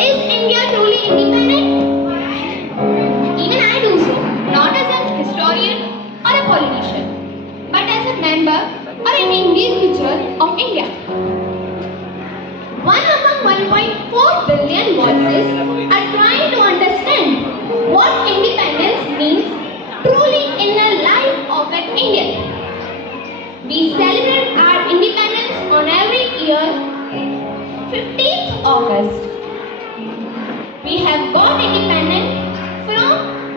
Is India truly independent? Even I do so, not as an historian or a politician, but as a member or an individual of India. One among 1.4 billion voices are trying to understand what independence means truly in the life of an Indian. We celebrate our independence on every year 15th August. We have got independent from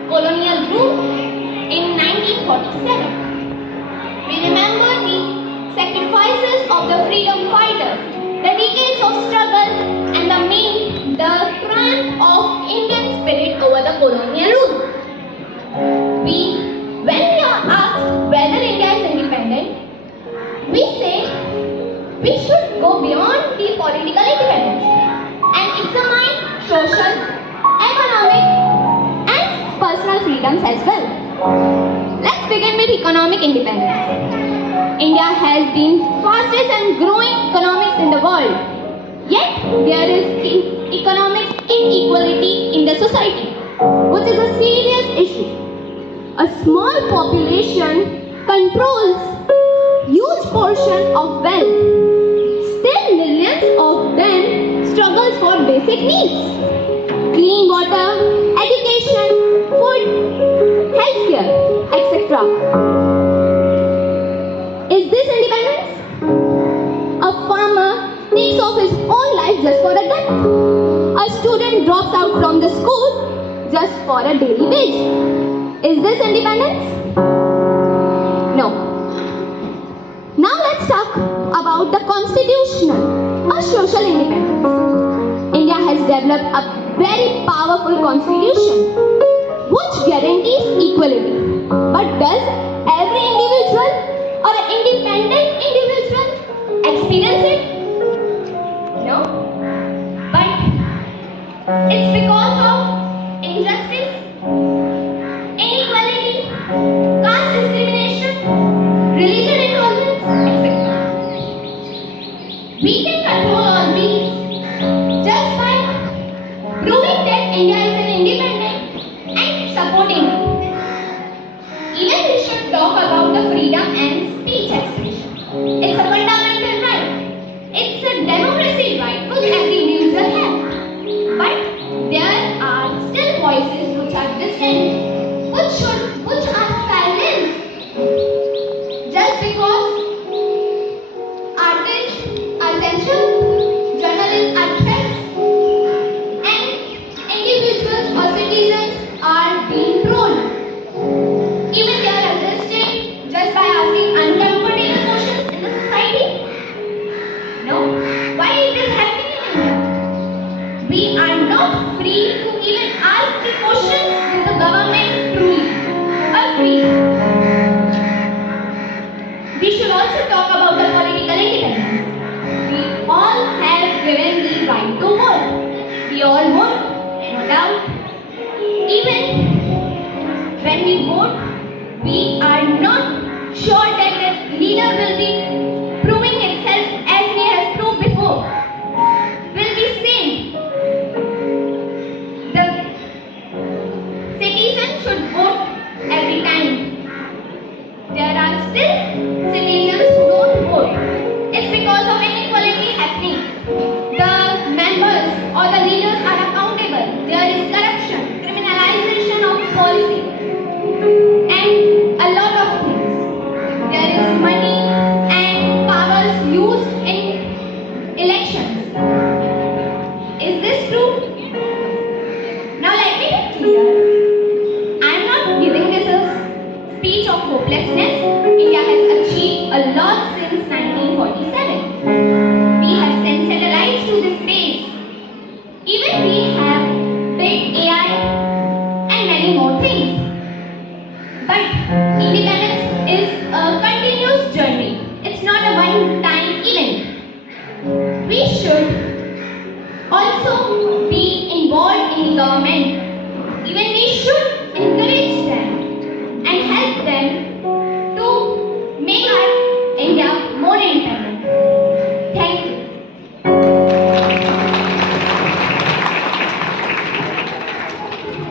colonial rule in 1947. We remember the sacrifices of the freedom fighters, the decades of struggle, and the triumph of Indian spirit over the colonial rule. When we are asked whether India is independent, we say we should go beyond the political independence and examine social, economic, and personal freedoms as well. Let's begin with economic independence. India has been fastest and growing economics in the world. Yet there is economic inequality in the society, which is a serious issue. A small population controls huge portion of wealth. Still millions of them struggles for basic needs. Clean water, education, food, healthcare, etc. Is this independence? A farmer takes off his own life just for a debt. A student drops out from the school just for a daily wage. Is this independence? No. Now let's talk about the constitutional or social independence. India has developed a very powerful constitution which guarantees equality. But does every individual or an independent individual experience it? No. But it's because of injustice, inequality, caste discrimination, religion intolerance, etc. We can control all these just by proving that India is an independent and supporting it. Even we should talk about the freedom and speech expression. It's a fundamental right. It's a democracy right which every individual has. But there are still voices which are distant, which are silenced just because artists are censored, journalists are threats, and individuals or citizens are being trolled. Even they are arrested just by asking uncomfortable questions in the society. No? Why it is happening in India? We are not free to even ask the questions if the government truly are free. We should also talk about the political independence. We all have given the right to vote. We all vote, no doubt. Even when we vote, we are not sure that the leader will be proving itself as he has proved before. Will be same. The citizen should vote every time. There are still citizens who don't vote. It's because of inequality happening. The members or the leaders are accountable. There is corruption, criminalization of policy, and a lot of things. There is money and powers used in elections. Is this true? Now let me be clear. I am not giving this a speech of hopelessness. India has achieved a lot since 1947. We have sent satellites to the space. Even we have built AI and many more things. But independence